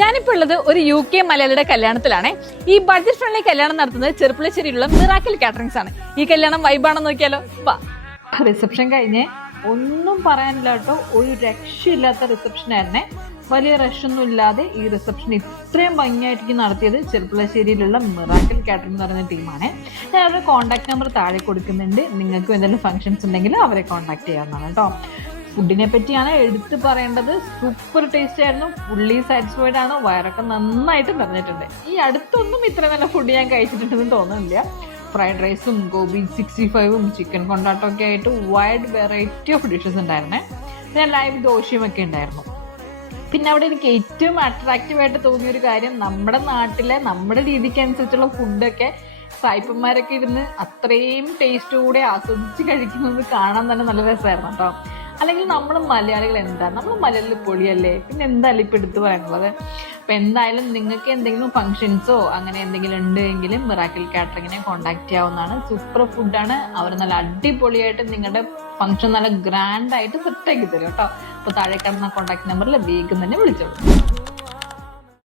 ഞാനിപ്പോൾ ഉള്ളത് ഒരു UK മലയാളിയുടെ കല്യാണത്തിലാണ്. ഈ ബഡ്ജറ്റ് ഫ്രണ്ട്ലി കല്യാണം നടത്തുന്നത് ചെറുപ്പുളശ്ശേരിയിലുള്ള മിറാക്കിൾ കാറ്ററിംഗ്സ് ആണ്. ഈ കല്യാണം വൈബാണെന്ന് നോക്കിയാലോ. റിസപ്ഷൻ കഴിഞ്ഞ് ഒന്നും പറയാനില്ല കേട്ടോ, ഒരു രക്ഷയില്ലാത്ത റിസപ്ഷൻ ആയിരുന്നേ. വലിയ റഷൊന്നും ഇല്ലാതെ ഈ റിസപ്ഷൻ ഇത്രയും ഭംഗിയായിട്ട് നടത്തിയത് ചെറുപ്പുളശ്ശേരിയിലുള്ള മിറാക്കിൾ കാറ്ററിംഗ് എന്ന് പറയുന്ന ടീമാണ്. ഞാൻ അവരുടെ കോൺടാക്ട് നമ്പർ താഴെ കൊടുക്കുന്നുണ്ട്. നിങ്ങൾക്കും എന്തെങ്കിലും ഫംഗ്ഷൻസ് ഉണ്ടെങ്കിൽ അവരെ കോൺടാക്ട് ചെയ്യാവുന്നതാണ് കേട്ടോ. ഫുഡിനെ പറ്റിയാണ് എടുത്ത് പറയേണ്ടത്. സൂപ്പർ ടേസ്റ്റ് ആയിരുന്നു. ഫുള്ളി സാറ്റിസ്ഫൈഡ് ആണ്. വയറൊക്കെ നന്നായിട്ട് നിറഞ്ഞിട്ടുണ്ട്. ഈ അടുത്തൊന്നും ഇത്ര നല്ല ഫുഡ് ഞാൻ കഴിച്ചിട്ടുണ്ടെന്ന് തോന്നുന്നില്ല. ഫ്രൈഡ് റൈസും ഗോബി 65ഉം ചിക്കൻ കൊണ്ടാട്ടം ഒക്കെ ആയിട്ട് വൈഡ് വെറൈറ്റി ഓഫ് ഡിഷസ് ഉണ്ടായിരുന്നേ. പിന്നെ ലൈവ് ദോശയും ഒക്കെ ഉണ്ടായിരുന്നു. പിന്നെ അവിടെ എനിക്ക് ഏറ്റവും അട്രാക്റ്റീവായിട്ട് തോന്നിയൊരു കാര്യം, നമ്മുടെ നാട്ടിലെ നമ്മുടെ രീതിക്ക് അനുസരിച്ചുള്ള ഫുഡൊക്കെ സായിപ്പന്മാരൊക്കെ ഇരുന്ന് അത്രയും ടേസ്റ്റോടെ ആസ്വദിച്ച് കഴിക്കുന്നത് കാണാൻ തന്നെ നല്ല രസമായിരുന്നു കേട്ടോ. അല്ലെങ്കിൽ നമ്മൾ മലയാളികൾ നമ്മൾ മലയാളികൾ പൊളിയല്ലേ, പിന്നെ എന്തായാലും ഇപ്പം എടുത്ത് പറയാനുള്ളത്. അപ്പം എന്തായാലും നിങ്ങൾക്ക് എന്തെങ്കിലും ഫംഗ്ഷൻസോ അങ്ങനെ എന്തെങ്കിലും ഉണ്ടെങ്കിലും മിറാക്കിൾ കാറ്ററിങ്ങിനെ കോൺടാക്ട് ചെയ്യാവുന്നതാണ്. സൂപ്പർ ഫുഡാണ്. അവർ നല്ല അടിപൊളിയായിട്ട് നിങ്ങളുടെ ഫംഗ്ഷൻ നല്ല ഗ്രാൻഡായിട്ട് സെറ്റാക്കി തരും കേട്ടോ. അപ്പോൾ താഴെ കാണുന്ന കോൺടാക്ട് നമ്പറിൽ വേഗം തന്നെ വിളിച്ചോളൂ.